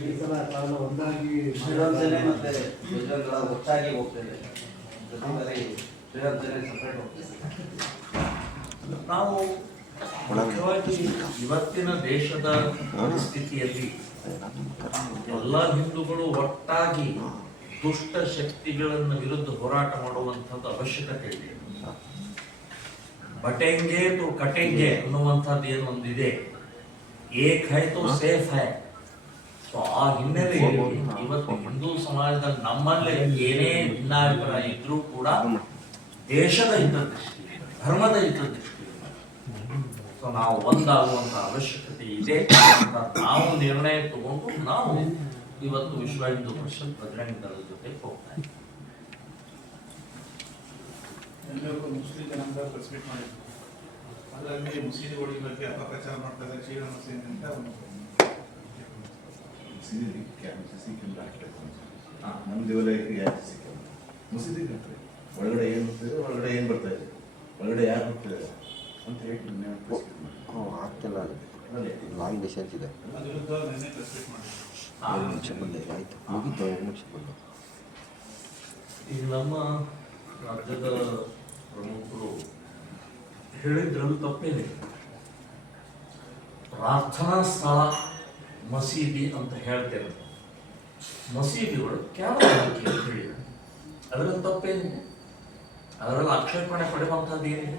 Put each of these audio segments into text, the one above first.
ಈ ಸಲ ತಾವೆಲ್ಲ ಒಂದಾಗಿ ಶ್ರೀರಾಮ್ ಸೇನೆ ಮತ್ತೆ ಬಜರಂಗಳ ಒಟ್ಟಾಗಿ ಹೋಗ್ತೇವೆ. ಜೊತೆಗೆ ಶ್ರೀರಾಮ್ ಸೇನೆ ಸಪ್ರೇಟ್ ಹೋಗ್ತೇವೆ. ನಾವು ಮುಖ್ಯವಾಗಿ ಇವತ್ತಿನ ದೇಶದ ಪರಿಸ್ಥಿತಿಯಲ್ಲಿ ಎಲ್ಲ ಹಿಂದೂಗಳು ಒಟ್ಟಾಗಿ ದುಷ್ಟ ಶಕ್ತಿಗಳನ್ನ ವಿರುದ್ಧ ಹೋರಾಟ ಮಾಡುವಂಥದ್ದು ಅವಶ್ಯಕತೆ ಇದೆ. ಬಟೆಂಗೆ ತೋ ಕಟೆಂಗೆ ಅನ್ನುವಂಥದ್ದು ಏನೊಂದಿದೆ? ಏಕ್ ಹೈ ತೋ ಸೇಫ್ ಹೈ. ಸೊ ಆ ಹಿನ್ನೆಲೆಯಲ್ಲಿ ಇವತ್ತು ಹಿಂದೂ ಸಮಾಜದಲ್ಲಿ ನಮ್ಮಲ್ಲೇ ಏನೇ ಭಿನ್ನಾಭಿಪ್ರಾಯ ಇದ್ರೂ ಕೂಡ ದೇಶದ ಹಿತದೃಷ್ಟಿ ಧರ್ಮದ ಹಿತದೃಷ್ಟಿ ಸೊ ನಾವು ಒಂದಾಗುವಂತ ಅವಶ್ಯಕತೆ ಇದೆ ಅಂತ ನಾವು ನಿರ್ಣಯ ತಗೊಂಡು ನಾವು ಇವತ್ತು ವಿಶ್ವ ಹಿಂದೂ ಪರಿಷತ್ ಬಜರಂಗ ದಳದ ಜೊತೆ ಹೋಗ್ತಾ ಇದ್ದೀವಿ. ಎಲ್ಲರಿಗೂ ಮುಸ್ಲಿಂ ಜನಾಂಗ ಮಾಡಿದ್ರು. ಅದರಲ್ಲಿ ಮುಸ್ಲಿಂಗಳ ಬಗ್ಗೆ ಅಪಪ್ರಚಾರ ಮಾಡ್ತಾರೆ ಶ್ರೀರಾಮ ಸೇನೆ ಅಂತ ಒಂದು ಮಸೀದಿ ಕ್ಯಾಮ್ ಸಿ ಕ್ಯಾಮ್ರಾ ಹಾಕ್ಬೇಕು ಅಂತ. ನಮ್ಮ ದೇವಾಲಯಕ್ಕೆ ಯಾಕೆ ಸಿ ಮಸೀದಿಗೆ ಹಾಕ್ರಿ ಒಳಗಡೆ ಏನು ಹೋಗ್ತಿದೆ ಒಳಗಡೆ ಏನು ಬರ್ತಾ ಇದೆ? ಒಳಗಡೆ ಯಾರು ಹೋಗ್ತಿದ್ದಾರೆ ಅಂತ ಹೇಳಿ ನೀವು ಹ್ಞೂ ಆಗ್ತಿಲ್ಲ ಲಾಂಗ್ ಡಿಸ್ಟೆನ್ಸ್ ಇದೆ. ಎರಡು ನಿಮಿಷ ಬಂದೆ ಆಯ್ತು. ಮುಗೀತು ಎರಡು ನಿಮಿಷ ಬಂದು. ಈಗ ನಮ್ಮ ರಾಜ್ಯದ ಪ್ರಮುಖರು ಹೇಳಿದ್ರಲ್ಲಿ ತಪ್ಪೇನೆ ಪ್ರಾರ್ಥನಾ ಸ್ಥಳ ಮಸೀದಿ ಅಂತ ಹೇಳ್ತೇವೆ ಮಸೀದಿಗಳು ಕೇವಲ ಅಂತ ಹೇಳಿದ್ರು ಅದರಲ್ಲಿ ತಪ್ಪೇನಿದೆ. ಅದರಲ್ಲಿ ಆಕ್ಷೇಪಣೆ ಪಡೆಯುವಂಥದ್ದು ಏನಿದೆ?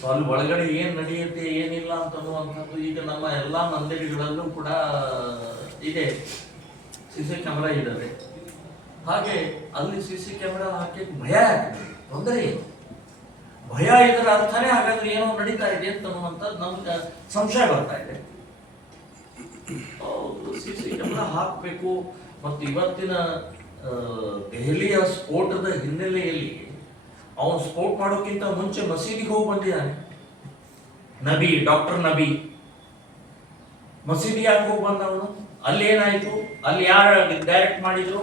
ಸೊ, ಅಲ್ಲಿ ಒಳಗಡೆ ಏನು ನಡೆಯುತ್ತೆ, ಏನಿಲ್ಲ ಅಂತ ಅನ್ನುವಂಥದ್ದು ಈಗ ನಮ್ಮ ಎಲ್ಲ ಮಂದಿರಗಳಲ್ಲೂ ಕೂಡ ಇದೆ. ಸಿ ಸಿ ಕ್ಯಾಮರಾ ಇದ್ದಾವೆ. ಹಾಗೆ ಅಲ್ಲಿ ಸಿ ಸಿ ಕ್ಯಾಮೆರಾ ಹಾಕಿ ಭಯ ತೊಂದರೆ ಏನು? ಭಯ ಇದರ ಅರ್ಥನೇ ಹಾಗಾದ್ರೆ ಏನೋ ನಡೀತಾ ಇದೆ ಅಂತ ಅನ್ನುವಂಥದ್ದು ನಮ್ಗೆ ಸಂಶಯ ಬರ್ತಾ ಇದೆ. ಹಾಕಬೇಕು. ಮತ್ತು ಇವತ್ತಿನ ದೆಹಲಿಯ ಸ್ಫೋಟದ ಹಿನ್ನೆಲೆಯಲ್ಲಿ ಅವನು ಸ್ಫೋಟ್ ಮಾಡೋಕ್ಕಿಂತ ಮುಂಚೆ ಮಸೀದಿಗೆ ಹೋಗಿ ಬಂದಿದ್ದಾನೆ. ನಬಿ, ಡಾಕ್ಟರ್ ನಬಿ. ಮಸೀದಿ ಯಾಕೆ ಹೋಗಿ ಬಂದ ಅವನು ಅಲ್ಲಿ ಏನಾಯ್ತು? ಅಲ್ಲಿ ಯಾರು ಡೈರೆಕ್ಟ್ ಮಾಡಿದ್ರು?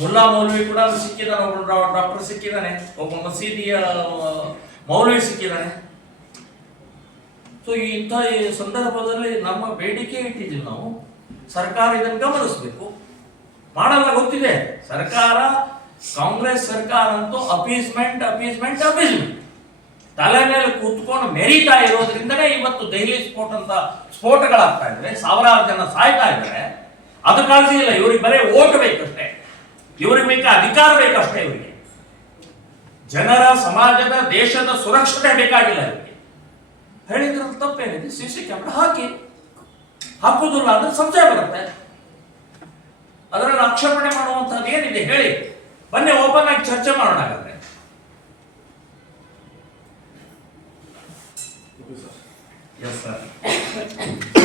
ಮುಲ್ಲಾ ಮೌಲ್ವಿ ಕೂಡ ಸಿಕ್ಕಿದಾನೆ ಒಬ್ಬ ಡಾಕ್ಟರ್ ಸಿಕ್ಕಿದಾನೆ ಒಬ್ಬ ಮಸೀದಿಯ ಮೌಲ್ವಿ ಸಿಕ್ಕಿದಾನೆ ಸೊ ಇಂಥ ಈ ಸಂದರ್ಭದಲ್ಲಿ ನಮ್ಮ ಬೇಡಿಕೆ ಇಟ್ಟಿದ್ದೀವಿ ನಾವು. ಸರ್ಕಾರ ಇದನ್ನು ಗಮನಿಸಬೇಕು. ಮಾಡಲ್ಲ, ಗೊತ್ತಿದೆ. ಸರ್ಕಾರ, ಕಾಂಗ್ರೆಸ್ ಸರ್ಕಾರ ಅಂತೂ ಅಪೀಸ್ಮೆಂಟ್ ಅಪೀಸ್ಮೆಂಟ್ ಅಪೀಸ್ಮೆಂಟ್. ತಲೆ ಮೇಲೆ ಕೂತ್ಕೊಂಡು ಮೆರೀತಾ ಇರೋದ್ರಿಂದನೇ ಇವತ್ತು ದೆಹಲಿ ಸ್ಫೋಟ ಅಂತ ಸ್ಫೋಟಗಳಾಗ್ತಾ ಇದ್ರೆ ಸಾವಿರಾರು ಜನ ಸಾಯ್ತಾ ಇದ್ದಾರೆ ಅದು ಕಾಳಜಿ ಇಲ್ಲ. ಇವ್ರಿಗೆ ಬರೀ ಓಟ್ ಬೇಕಷ್ಟೇ. ಇವ್ರಿಗೆ ಬೇಕ ಅಧಿಕಾರ ಬೇಕಷ್ಟೇ ಇವರಿಗೆ. ಜನರ, ಸಮಾಜದ, ದೇಶದ ಸುರಕ್ಷತೆ ಬೇಕಾಗಿಲ್ಲ ಇವರಿಗೆ. ಹೇಳಿದ್ರಲ್ಲಿ ತಪ್ಪೇನಿದೆ? ಸಿ ಸಿ ಕ್ಯಾಮ್ರಾ ಹಾಕಿ. ಹಾಕೋದಿಲ್ಲ ಅಂದ್ರೆ ಸಂಶಯ ಬರುತ್ತೆ. ಅದರಲ್ಲಿ ಆಕ್ಷೇಪಣೆ ಮಾಡುವಂತಹದ್ದು ಏನಿದೆ ಹೇಳಿ. ಬನ್ನಿ ಓಪನ್ ಆಗಿ ಚರ್ಚೆ ಮಾಡೋಣ ಹಾಗಾದ್ರೆ. Yes sir